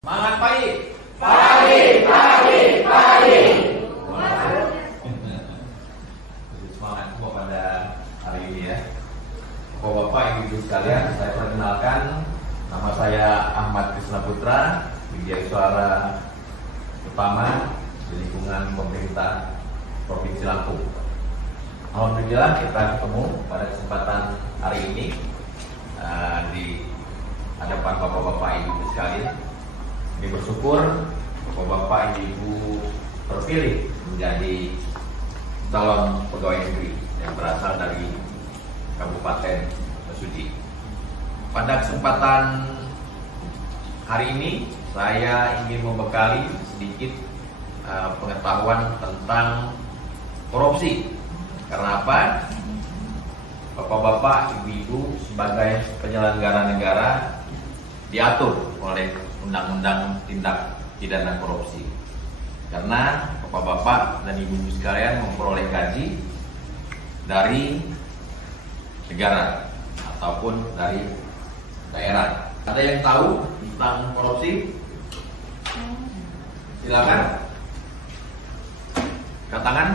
Semangat pagi. Pagi, pagi, pagi. Semangat semua pada hari ini ya. Bapak-bapak, ibu sekalian, saya perkenalkan, nama saya Ahmad Krisna Putra, Widya Suara Utama di lingkungan pemerintah Provinsi Lampung. Alhamdulillah kita ketemu pada kesempatan hari ini di hadapan bapak-bapak ibu sekalian. Ini bersyukur bapak-bapak ibu terpilih menjadi calon pegawai negeri yang berasal dari Kabupaten Mesuji. Pada kesempatan hari ini saya ingin membekali sedikit pengetahuan tentang korupsi. Karena apa? Bapak-bapak, ibu-ibu sebagai penyelenggara negara diatur oleh Undang-Undang Tindak Pidana Korupsi. Karena bapak-bapak dan ibu-ibu sekalian memperoleh gaji dari negara ataupun dari daerah. Ada yang tahu tentang korupsi? Silakan. Angkat tangan.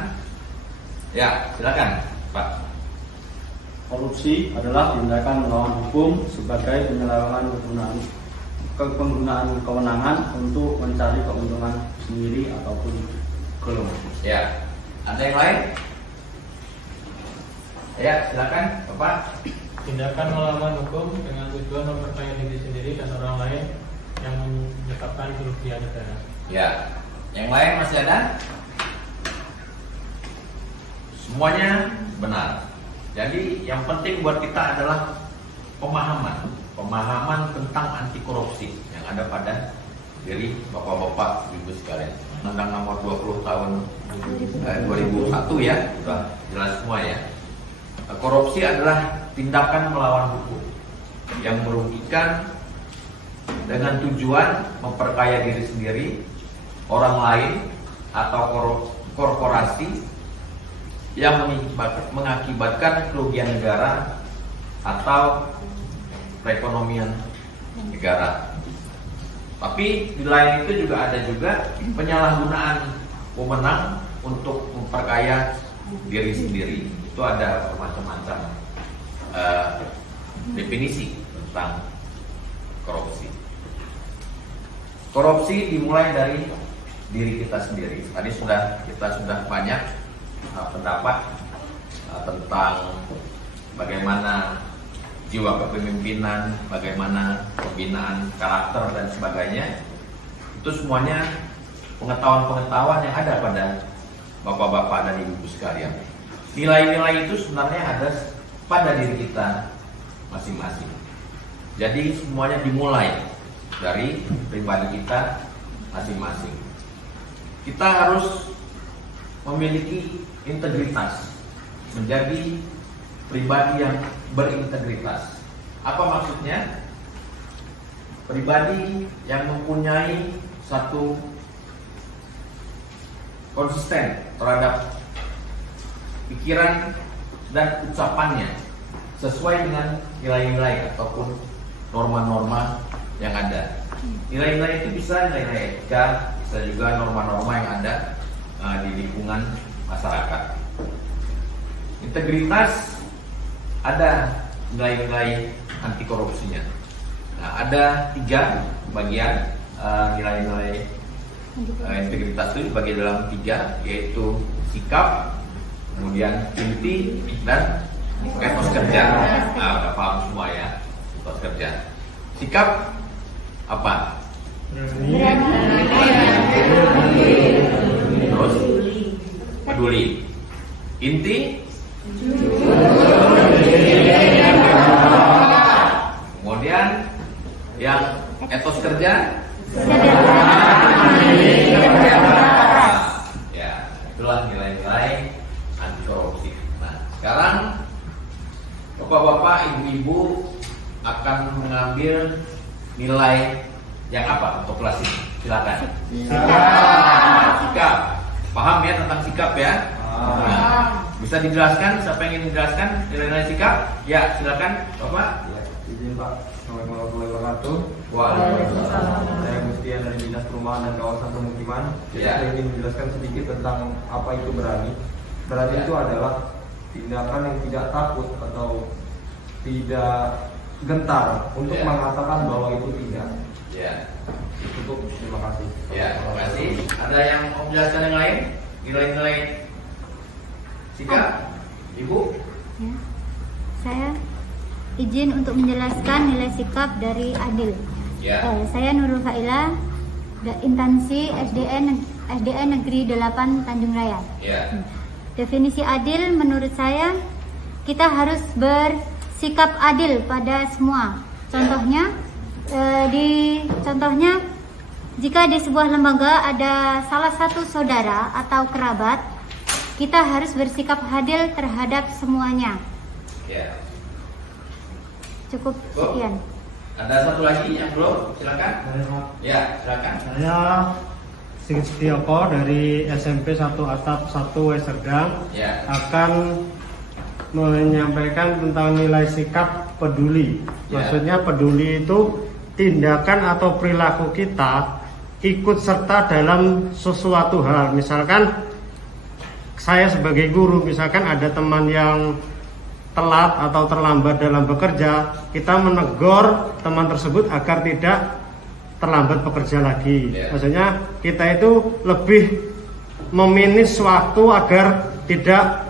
Ya, silakan, Pak. Korupsi adalah tindakan melawan hukum sebagai penyalahgunaan penggunaan kewenangan untuk mencari keuntungan sendiri ataupun golongan. Ya, ada yang lain? Ya, silakan, Bapak. Tindakan melawan hukum dengan tujuan memperkaya diri sendiri dan orang lain yang menyebabkan kerugian negara. Ya, yang lain masih ada? Semuanya benar. Jadi yang penting buat kita adalah pemahaman tentang anti korupsi yang ada pada diri bapak-bapak ibu sekalian. Undang nomor 20 tahun 2001 ya, sudah jelas semua ya. Korupsi adalah tindakan melawan hukum yang merugikan dengan tujuan memperkaya diri sendiri, orang lain atau korporasi yang mengakibatkan kerugian negara atau perekonomian negara. Tapi di lain itu juga ada penyalahgunaan wewenang untuk memperkaya diri sendiri. Itu ada macam-macam definisi tentang korupsi. Korupsi dimulai dari diri kita sendiri. Tadi kita sudah banyak pendapat tentang bagaimana jiwa kepemimpinan, bagaimana pembinaan karakter dan sebagainya. Itu semuanya pengetahuan-pengetahuan yang ada pada bapak-bapak dan ibu sekalian. Nilai-nilai itu sebenarnya ada pada diri kita masing-masing. Jadi semuanya dimulai dari pribadi kita masing-masing. Kita harus memiliki integritas, menjadi pribadi yang berintegritas. Apa maksudnya? Pribadi yang mempunyai satu konsisten terhadap pikiran dan ucapannya sesuai dengan nilai-nilai ataupun norma-norma yang ada. Nilai-nilai itu bisa nilai etika, bisa juga norma-norma yang ada di lingkungan masyarakat. Integritas ada nilai-nilai anti korupsinya. Nah, ada 3 bagian nilai-nilai integritas itu dibagi dalam 3, yaitu sikap, kemudian inti dan etos kerja. Nah, udah paham semua ya, etos kerja. Sikap apa? Terus peduli. Inti kemudian yang etos kerja ya, itulah nilai-nilai anti korupsi. Nah, sekarang bapak-bapak, ibu-ibu akan mengambil nilai yang apa untuk kelas ini? Silakan. Sikap. Paham ya tentang sikap ya? Nah, Bisa dijelaskan, siapa yang ingin menjelaskan nilai-nilai sikap? Ya, silakan Bapak. Ya, izin Pak. Assalamualaikum warahmatullahi wabarakatuh. Waalaikumsalam. Saya Mustian dari Dinas Perumahan dan Kawasan Pemukiman. Ya. Saya ingin menjelaskan sedikit tentang apa itu berani. Berani Ya. itu adalah tindakan yang tidak takut atau tidak gentar untuk Ya. mengatakan bahwa itu tidak. Ya. Cukup, terima kasih. Ya, terima kasih. Ada yang mau menjelaskan yang lain? Nilai-nilai sikap? Ibu? Ya. Saya izin untuk menjelaskan nilai sikap dari Adil. Ya. Saya Nurul Faila, instansi SDN Negeri 8 Tanjung Raya. Ya. Definisi adil menurut saya, kita harus bersikap adil pada semua. Contohnya, jika di sebuah lembaga ada salah satu saudara atau kerabat, kita harus bersikap adil terhadap semuanya. Ya. Cukup Bu, sekian. ada satu lagi yang belum? Silakan. Ya, silakan. Saya Sigit Setioko dari SMP 1 Atap 1 Serdang Ya. akan menyampaikan tentang nilai sikap peduli. Ya. Maksudnya peduli itu tindakan atau perilaku kita ikut serta dalam sesuatu hal. Misalkan saya sebagai guru, misalkan ada teman yang telat atau terlambat dalam bekerja, kita menegur teman tersebut agar tidak terlambat bekerja lagi. Ya. Maksudnya kita itu lebih meminis waktu agar tidak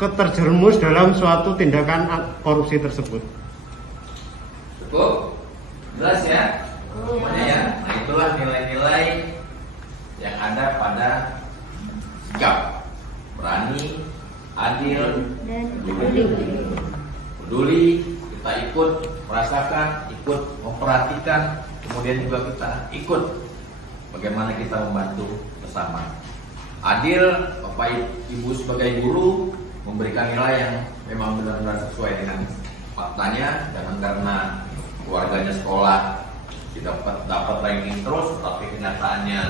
terjerumus dalam suatu tindakan korupsi tersebut. Cukup? Jelas ya? Semuanya ya? Nah, itulah nilai-nilai yang ada pada sikap. Berani, adil, Dan peduli, kita ikut merasakan, ikut memperhatikan, kemudian juga kita ikut bagaimana kita membantu bersama. Adil, Bapak Ibu sebagai guru memberikan nilai yang memang benar-benar sesuai dengan faktanya, jangan karena keluarganya sekolah tidak dapat ranking terus, tapi kenyataannya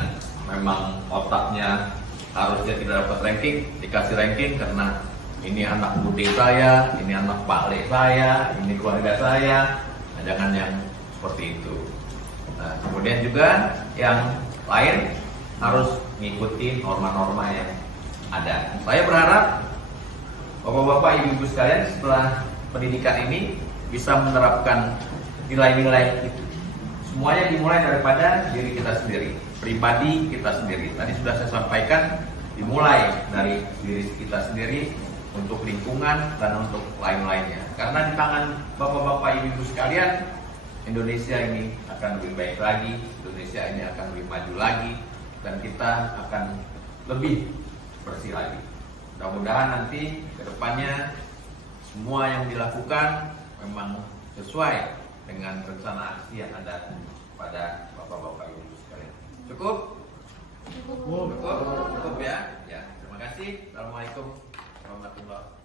memang otaknya harusnya tidak dapat ranking, dikasih ranking karena ini anak bude saya, ini anak Pak Le saya, ini keluarga saya. Nah, jangan yang seperti itu. Nah, kemudian juga yang lain harus mengikuti norma-norma yang ada. Saya berharap Bapak-bapak, Ibu-ibu sekalian setelah pendidikan ini bisa menerapkan nilai-nilai itu. Semuanya dimulai daripada diri kita sendiri, pribadi kita sendiri. Tadi sudah saya sampaikan, dimulai dari diri kita sendiri, untuk lingkungan dan untuk lain-lainnya. Karena di tangan Bapak-bapak, Ibu-ibu sekalian, Indonesia ini akan lebih baik lagi, Indonesia ini akan lebih maju lagi, dan kita akan lebih bersih lagi. Mudah-mudahan nanti ke depannya semua yang dilakukan memang sesuai dengan rencana aksi yang ada pada Bapak-bapak, Ibu sekalian. Cukup? Cukup ya? Ya, terima kasih. Assalamualaikum warahmatullahi wabarakatuh.